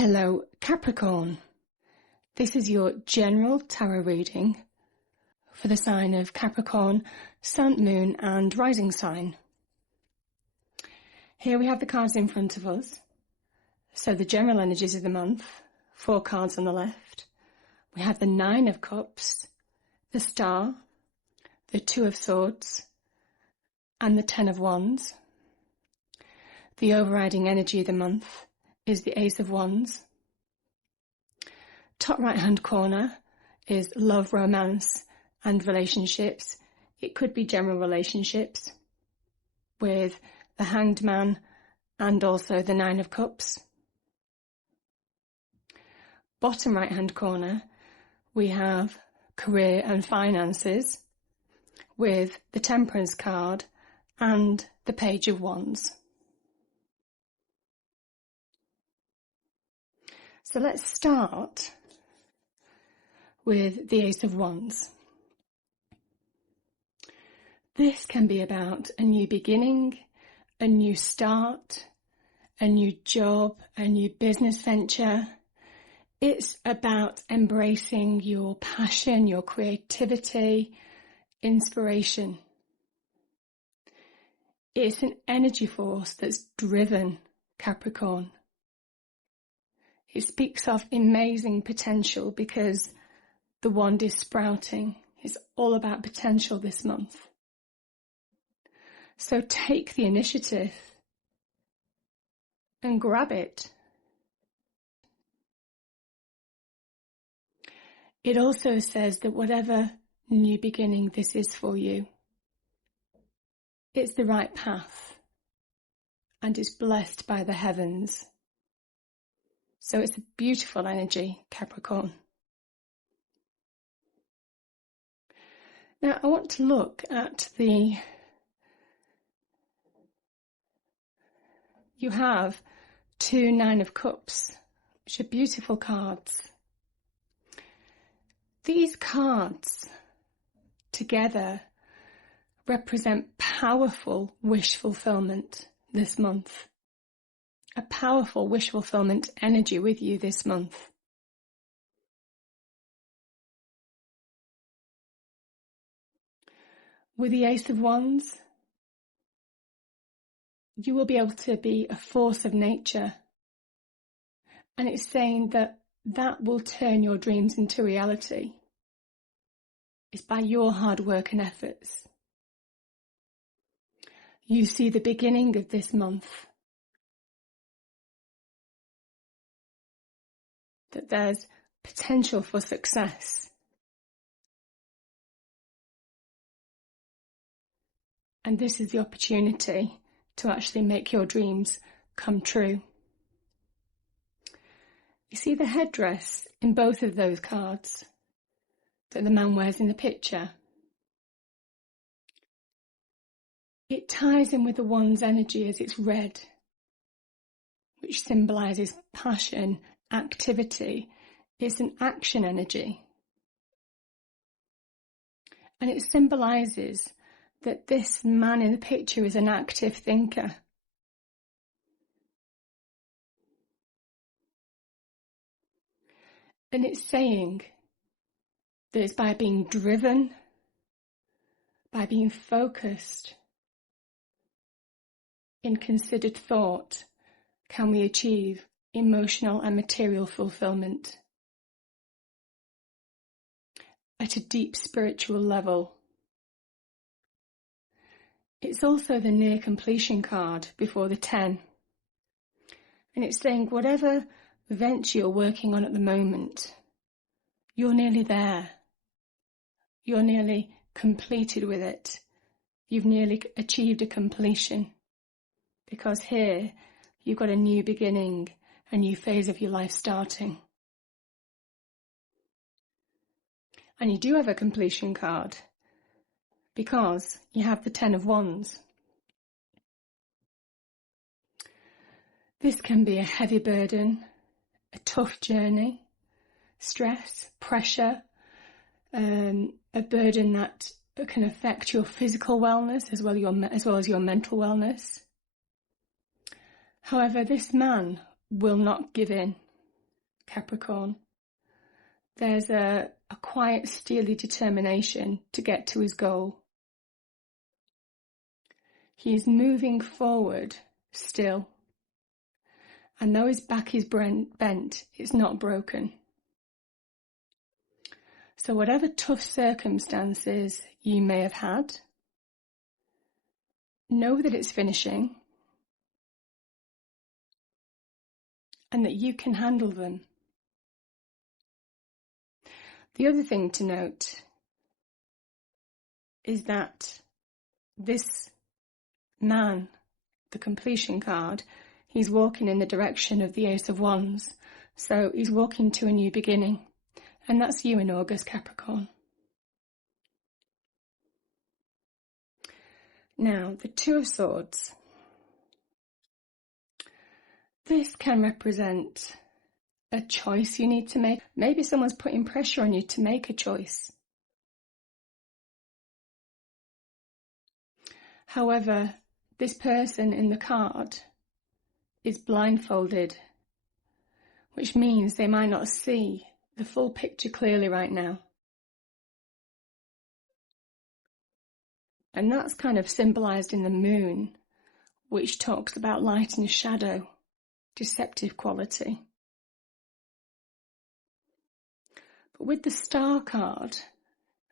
Hello, Capricorn. This is your general tarot reading for the sign of Capricorn, Sun, Moon and Rising sign. Here we have the cards in front of us. So the general energies of the month, 4 cards on the left. We have the 9 of Cups, the Star, the 2 of Swords and the 10 of Wands. The overriding energy of the month is the Ace of Wands. Top right hand corner is love, romance and relationships. It could be general relationships with the Hanged Man and also the 9 of Cups. Bottom right hand corner we have career and finances with the Temperance card and the Page of Wands. So let's start with the Ace of Wands. This can be about a new beginning, a new start, a new job, a new business venture. It's about embracing your passion, your creativity, inspiration. It's an energy force that's driven, Capricorn. It speaks of amazing potential because the wand is sprouting. It's all about potential this month. So take the initiative and grab it. It also says that whatever new beginning this is for you, it's the right path and it's blessed by the heavens. So it's a beautiful energy, Capricorn. Now I want to look at you have 2 9 of Cups, which are beautiful cards. These cards together represent powerful wish fulfillment this month. A powerful wish fulfillment energy with you this month. With the Ace of Wands, you will be able to be a force of nature. And it's saying that will turn your dreams into reality. It's by your hard work and efforts. You see the beginning of this month. That there's potential for success. And this is the opportunity to actually make your dreams come true. You see the headdress in both of those cards that the man wears in the picture. It ties in with the wand's energy as it's red, which symbolises passion, activity. It's an action energy. And it symbolises that this man in the picture is an active thinker. And it's saying that it's by being driven, by being focused, in considered thought, can we achieve emotional and material fulfillment at a deep spiritual level. It's also the near completion card before the 10. And it's saying whatever venture you're working on at the moment, you're nearly there. You're nearly completed with it. You've nearly achieved a completion. Because here you've got a new beginning, a new phase of your life starting. And you do have a completion card because you have the 10 of Wands. This can be a heavy burden, a tough journey, stress, pressure, a burden that can affect your physical wellness as well as your mental wellness. However, this man will not give in. Capricorn. There's a quiet, steely determination to get to his goal. He is moving forward still. And though his back is bent, it's not broken. So whatever tough circumstances you may have had, know that it's finishing and that you can handle them. The other thing to note is that this man, the completion card, he's walking in the direction of the Ace of Wands. So he's walking to a new beginning. And that's you in August, Capricorn. Now, the Two of Swords. This can represent a choice you need to make. Maybe someone's putting pressure on you to make a choice. However, this person in the card is blindfolded, which means they might not see the full picture clearly right now. And that's kind of symbolized in the moon, which talks about light and shadow, deceptive quality. But with the Star card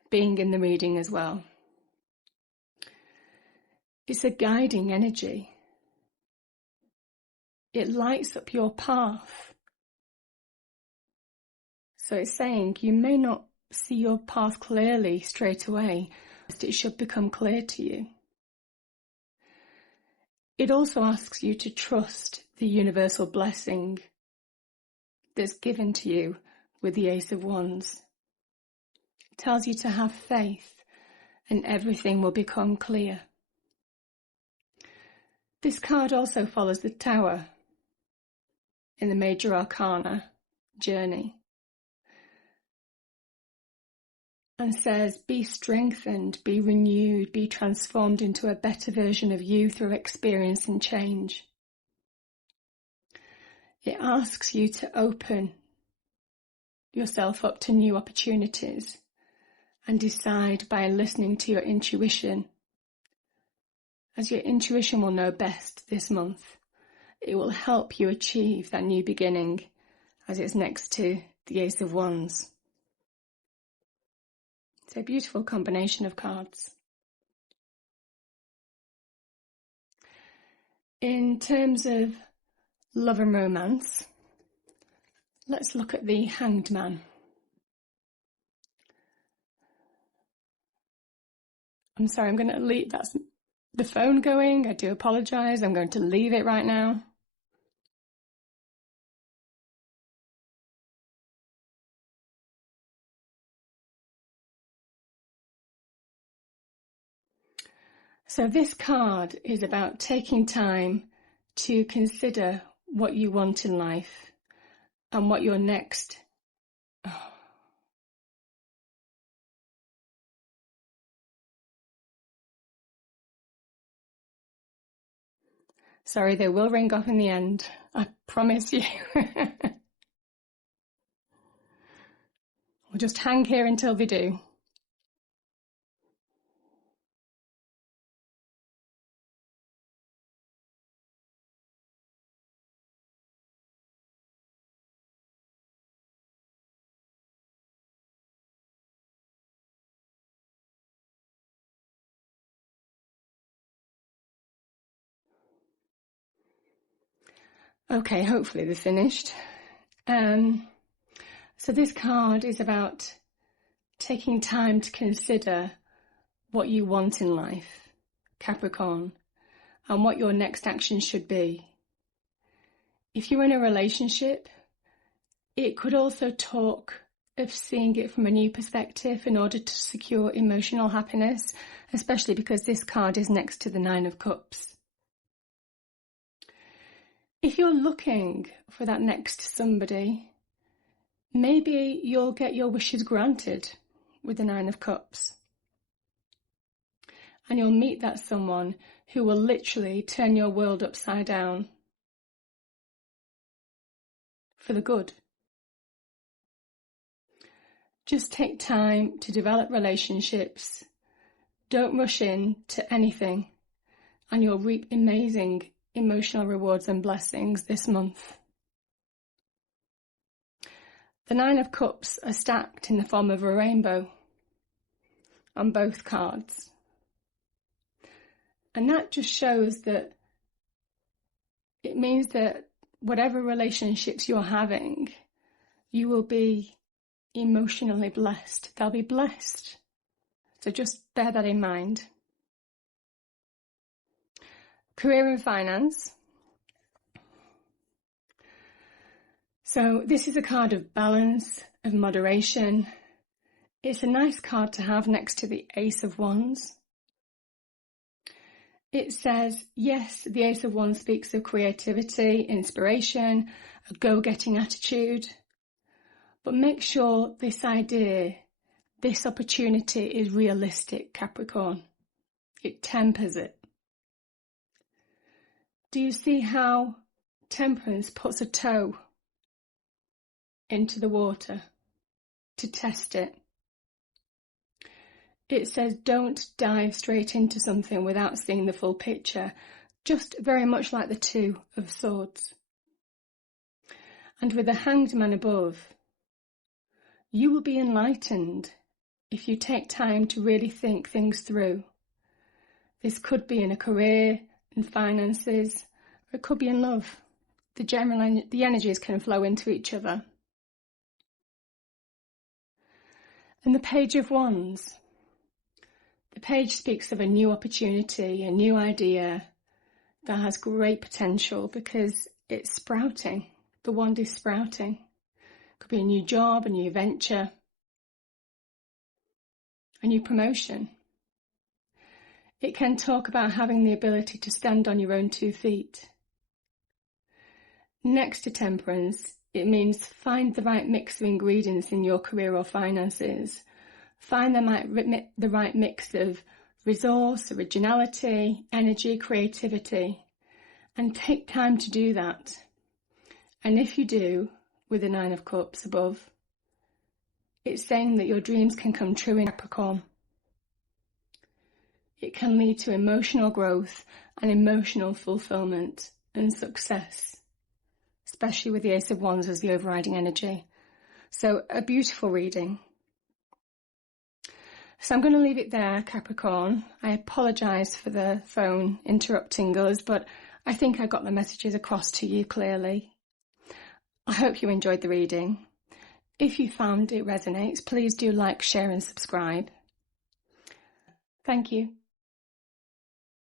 being in the reading as well, it's a guiding energy. It lights up your path. So it's saying you may not see your path clearly straight away, but it should become clear to you. It also asks you to trust the universal blessing that's given to you with the Ace of Wands. It tells you to have faith and everything will become clear. This card also follows the Tower in the Major Arcana journey and says, be strengthened, be renewed, be transformed into a better version of you through experience and change. It asks you to open yourself up to new opportunities and decide by listening to your intuition, as your intuition will know best this month. It will help you achieve that new beginning as it's next to the Ace of Wands. It's a beautiful combination of cards. In terms of love and romance, let's look at the Hanged Man. I'm sorry, I'm going to leave, that's the phone going. I do apologise. I'm going to leave it right now. So this card is about taking time to consider what you want in life and what your next... Sorry, they will ring off in the end. I promise you. We'll just hang here until they do. Okay, hopefully they're finished. So this card is about taking time to consider what you want in life, Capricorn, and what your next action should be. If you're in a relationship, it could also talk of seeing it from a new perspective in order to secure emotional happiness, especially because this card is next to the Nine of Cups. If you're looking for that next somebody, maybe you'll get your wishes granted with the Nine of Cups. And you'll meet that someone who will literally turn your world upside down for the good. Just take time to develop relationships. Don't rush into anything, and you'll reap amazing emotional rewards and blessings this month. The Nine of Cups are stacked in the form of a rainbow on both cards. And that just shows that it means that whatever relationships you're having, you will be emotionally blessed. They'll be blessed. So just bear that in mind. Career and finance. So this is a card of balance, of moderation. It's a nice card to have next to the Ace of Wands. It says, yes, the Ace of Wands speaks of creativity, inspiration, a go-getting attitude. But make sure this idea, this opportunity is realistic, Capricorn. It tempers it. Do you see how Temperance puts a toe into the water to test it? It says don't dive straight into something without seeing the full picture, just very much like the Two of Swords. And with the Hanged Man above, you will be enlightened if you take time to really think things through. This could be in a career, in finances, or it could be in love. The energies can flow into each other. And the Page of Wands. The page speaks of a new opportunity, a new idea that has great potential because it's sprouting. The wand is sprouting. It could be a new job, a new venture, a new promotion. It can talk about having the ability to stand on your own 2 feet. Next to Temperance, it means find the right mix of ingredients in your career or finances. Find the right mix of resource, originality, energy, creativity, and take time to do that. And if you do, with the Nine of Cups above, it's saying that your dreams can come true in Capricorn. It can lead to emotional growth and emotional fulfillment and success, especially with the Ace of Wands as the overriding energy. So a beautiful reading. So I'm going to leave it there, Capricorn. I apologise for the phone interrupting us, but I think I got the messages across to you clearly. I hope you enjoyed the reading. If you found it resonates, please do like, share and subscribe. Thank you.